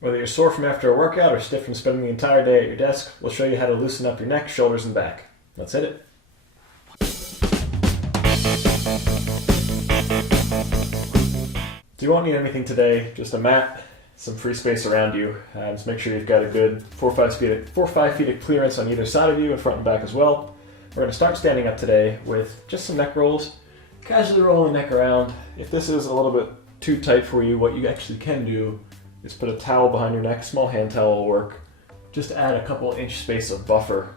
Whether you're sore from after a workout or stiff from spending the entire day at your desk, we'll show you how to loosen up your neck, shoulders, and back. Let's hit it. So you won't need anything today, just a mat, some free space around you. Just make sure you've got a good 4 or 5 feet of clearance on either side of you, in front and back as well. We're going to start standing up today with just some neck rolls. Casually roll the neck around. If this is a little bit too tight for you, what you actually can do is put a towel behind your neck, small hand towel will work. Just add a couple inch space of buffer.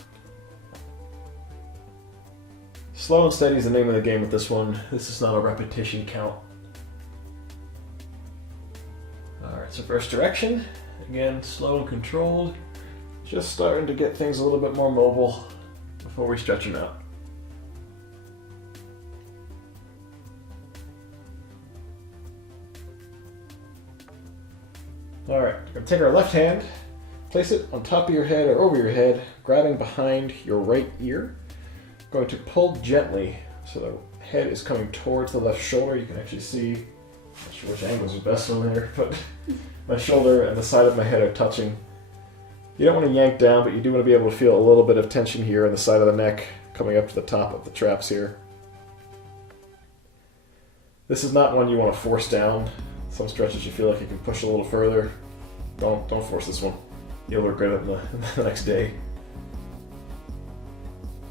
Slow and steady is the name of the game with this one. This is not a repetition count. Alright, so first direction. Again, slow and controlled. Just starting to get things a little bit more mobile before we stretch them out. Alright, we're going to take our left hand, place it on top of your head or over your head, grabbing behind your right ear. Going to pull gently so the head is coming towards the left shoulder. You can actually see, I'm not sure which angles are best on there, but my shoulder and the side of my head are touching. You don't want to yank down, but you do want to be able to feel a little bit of tension here on the side of the neck coming up to the top of the traps here. This is not one you want to force down. Some stretches you feel like you can push a little further. Don't force this one. You'll regret it the next day.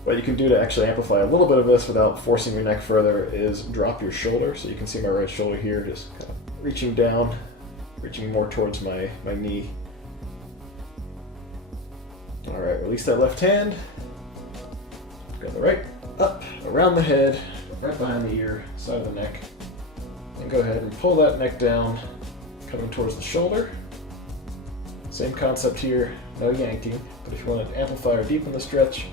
What you can do to actually amplify a little bit of this without forcing your neck further is drop your shoulder. So you can see my right shoulder here just kind of reaching down, reaching more towards my knee. Alright, release that left hand. Go the right, up, around the head, right behind the ear, side of the neck. And go ahead and pull that neck down, coming towards the shoulder. Same concept here, no yanking, but if you want to amplify or deepen the stretch,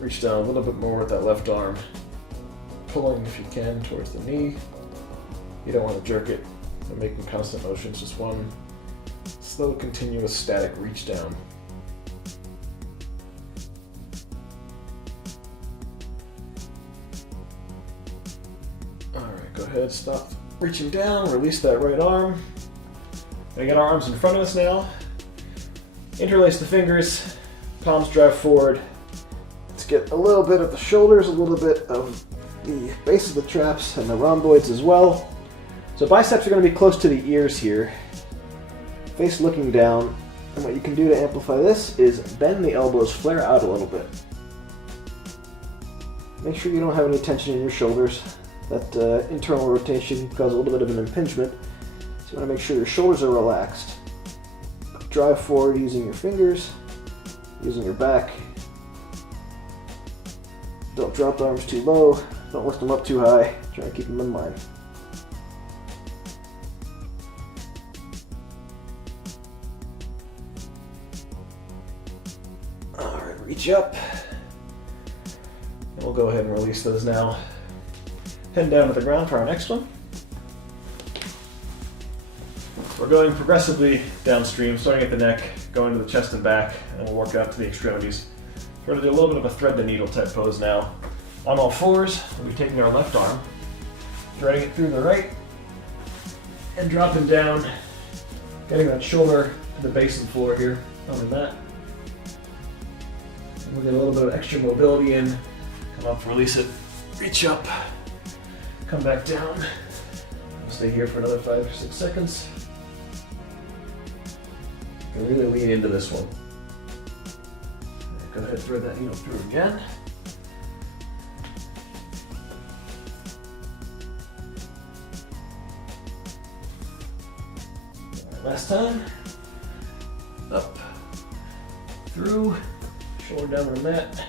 reach down a little bit more with that left arm, pulling if you can towards the knee. You don't want to jerk it and making constant motions, just one slow, continuous, static reach down. Alright, go ahead, stop reaching down, release that right arm. We got our arms in front of us now. Interlace the fingers, palms drive forward. Let's get a little bit of the shoulders, a little bit of the base of the traps and the rhomboids as well. So biceps are going to be close to the ears here, face looking down. And what you can do to amplify this is bend the elbows, flare out a little bit. Make sure you don't have any tension in your shoulders. That internal rotation can cause a little bit of an impingement. So you want to make sure your shoulders are relaxed. Drive forward using your fingers, using your back. Don't drop the arms too low. Don't lift them up too high. Try and keep them in line. Alright, reach up. And we'll go ahead and release those now. Head down to the ground for our next one. We're going progressively downstream, starting at the neck, going to the chest and back, and we'll work out to the extremities. We're going to do a little bit of a thread the needle type pose now. On all fours, we'll be taking our left arm, threading it through the right, and dropping down, getting that shoulder to the base of the floor here, on the mat. And we'll get a little bit of extra mobility in. Come up, release it, reach up, come back down. We'll stay here for another 5 or 6 seconds. And really lean into this one. Go ahead, thread that needle through again. Alright, last time. Up, through, shoulder down to the mat.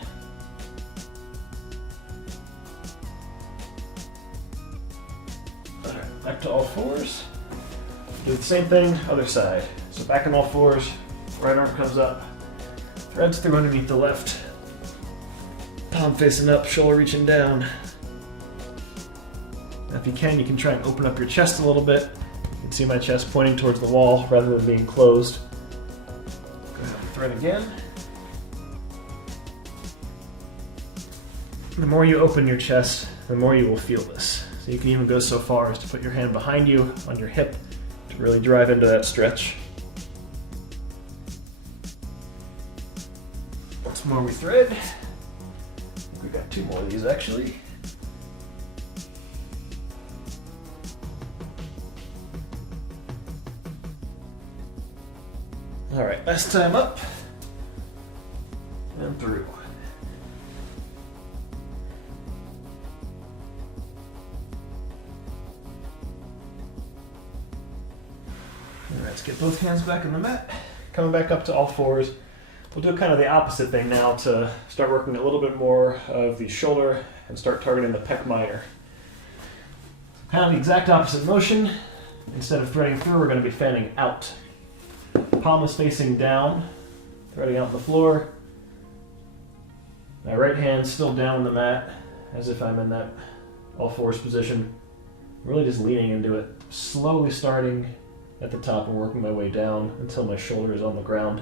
Alright, back to all fours. Do the same thing, other side. So back on all fours, right arm comes up, threads through underneath the left, palm facing up, shoulder reaching down. Now if you can try and open up your chest a little bit. You can see my chest pointing towards the wall rather than being closed. Go ahead and thread again. The more you open your chest, the more you will feel this. So you can even go so far as to put your hand behind you on your hip to really drive into that stretch. Once more we thread. We've got 2 more of these actually. All right, last time up and through. All right, let's get both hands back on the mat. Coming back up to all fours. We'll do kind of the opposite thing now to start working a little bit more of the shoulder and start targeting the pec minor. Kind of the exact opposite motion. Instead of threading through, we're going to be fanning out. Palm is facing down, threading out the floor. My right hand still down on the mat, as if I'm in that all fours position. Really just leaning into it, slowly starting at the top and working my way down until my shoulder is on the ground.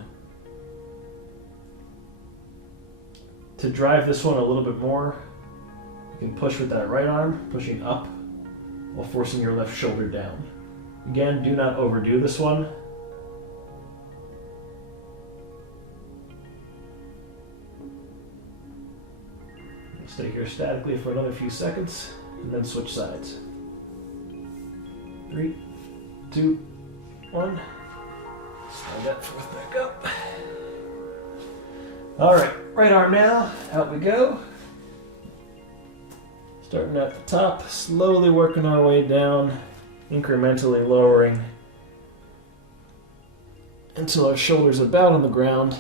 To drive this one a little bit more, you can push with that right arm, pushing up while forcing your left shoulder down. Again, do not overdo this one. Stay here statically for another few seconds, and then switch sides. 3, 2, 1. Slide that fourth back up. All right, right arm now, out we go. Starting at the top, slowly working our way down, incrementally lowering until our shoulder's about on the ground.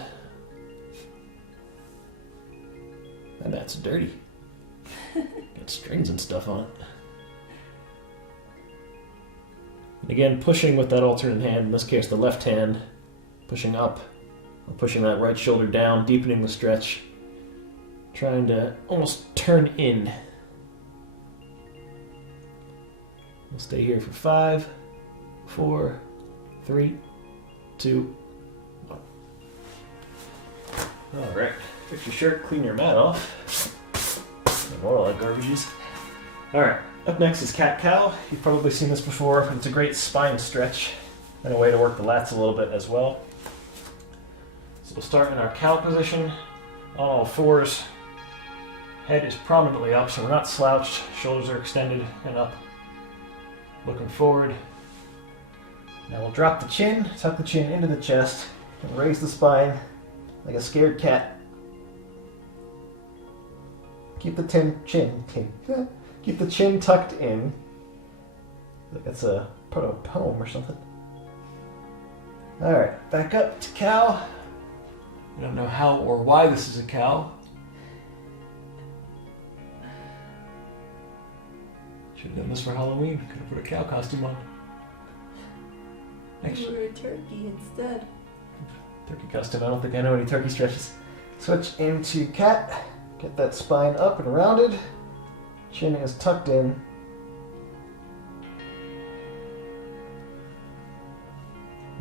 And that's dirty. Got strings and stuff on it. And again, pushing with that alternate hand, in this case the left hand, pushing up, or pushing that right shoulder down, deepening the stretch, trying to almost turn in. We'll stay here for 5, 4, 3, 2, 1. All right, fix your shirt, clean your mat off. More like garbages. All right, up next is cat-cow. You've probably seen this before. It's a great spine stretch and a way to work the lats a little bit as well. So we'll start in our cow position on all fours. Head is prominently up, so we're not slouched. Shoulders are extended and up. Looking forward. Now we'll drop the chin, tuck the chin into the chest, and raise the spine like a scared cat. Keep the keep the chin tucked in. Like that's a part of a poem or something. All right, back up to cow. I don't know how or why this is a cow. Should have done this for Halloween. Could have put a cow costume on. You were a turkey instead. Turkey costume. I don't think I know any turkey stretches. Switch into cat. Get that spine up and rounded. Chin is tucked in.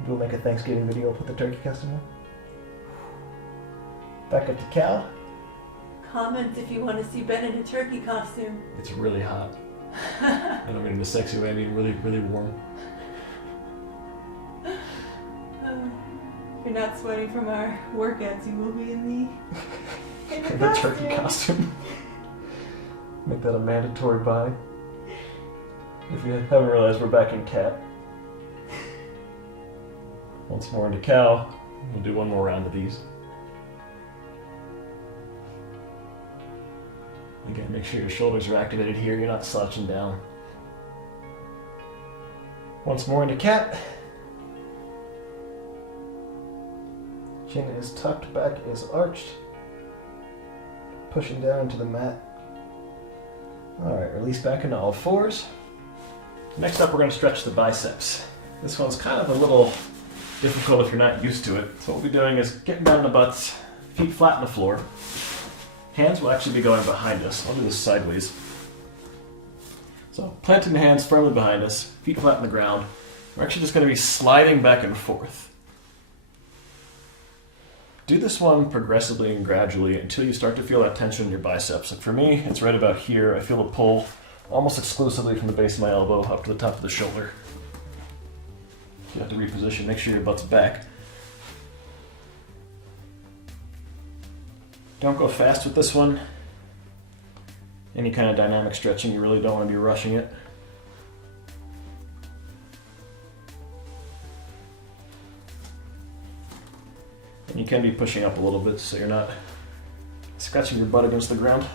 We'll make a Thanksgiving video. Put the turkey costume on. Back up to cow. Comment if you want to see Ben in a turkey costume. It's really hot. I don't mean in a sexy way. I mean really, really warm. If you're not sweating from our workouts, you will be in the turkey costume. Make that a mandatory buy. If you haven't realized, we're back in cat. Once more into cow. We'll do one more round of these. Again, make sure your shoulders are activated here. You're not slouching down. Once more into cat. Chin is tucked, back is arched. Pushing down into the mat. Alright, release back into all fours. Next up, we're going to stretch the biceps. This one's kind of a little difficult if you're not used to it. So what we'll be doing is getting down the butts, feet flat on the floor. Hands will actually be going behind us. I'll do this sideways. So planting the hands firmly behind us, feet flat on the ground. We're actually just going to be sliding back and forth. Do this one progressively and gradually until you start to feel that tension in your biceps. Like for me, it's right about here. I feel a pull almost exclusively from the base of my elbow up to the top of the shoulder. You have to reposition, make sure your butt's back. Don't go fast with this one. Any kind of dynamic stretching, you really don't want to be rushing it. And you can be pushing up a little bit so you're not scratching your butt against the ground.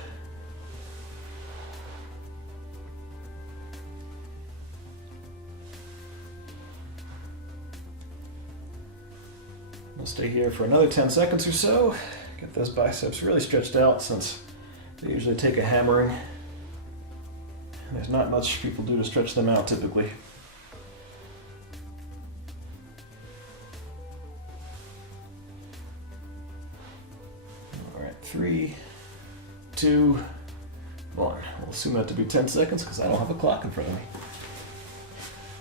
We'll stay here for another 10 seconds or so. Get those biceps really stretched out since they usually take a hammering. And there's not much people do to stretch them out typically. All right, 3, 2, 1. We'll assume that to be 10 seconds because I don't have a clock in front of me.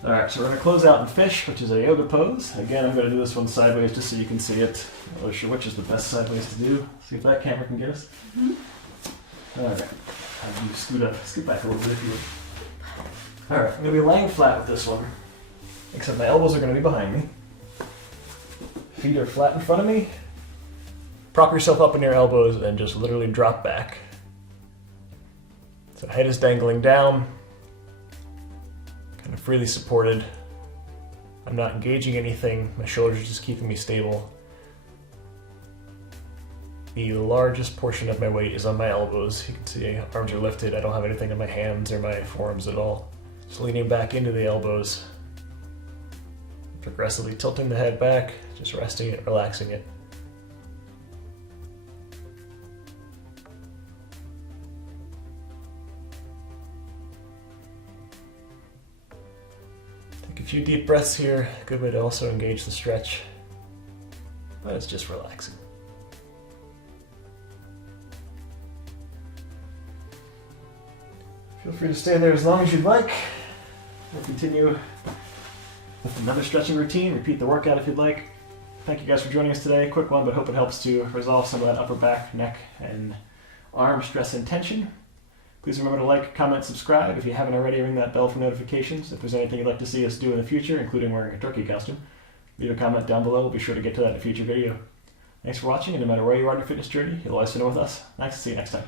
All right, so we're gonna close out in fish, which is a yoga pose. Again, I'm gonna do this one sideways just so you can see it. I'm not sure which is the best sideways to do. See if that camera can get us. All right, have you scoot back a little bit if you would. All right, I'm gonna be laying flat with this one, except my elbows are gonna be behind me. Feet are flat in front of me. Prop yourself up in your elbows and just literally drop back. So head is dangling down. Kind of freely supported. I'm not engaging anything. My shoulders are just keeping me stable. The largest portion of my weight is on my elbows. You can see arms are lifted. I don't have anything in my hands or my forearms at all. Just leaning back into the elbows. Progressively tilting the head back, just resting it, relaxing it. A few deep breaths here, good way to also engage the stretch, but it's just relaxing. Feel free to stay there as long as you'd like. We'll continue with another stretching routine, repeat the workout if you'd like. Thank you guys for joining us today. Quick one, but hope it helps to resolve some of that upper back, neck, and arm stress and tension. Please remember to like, comment, subscribe. If you haven't already, ring that bell for notifications. If there's anything you'd like to see us do in the future, including wearing a turkey costume, leave a comment down below. We'll be sure to get to that in a future video. Thanks for watching, and no matter where you are in your fitness journey, you'll always fit in with us. Thanks, see you next time.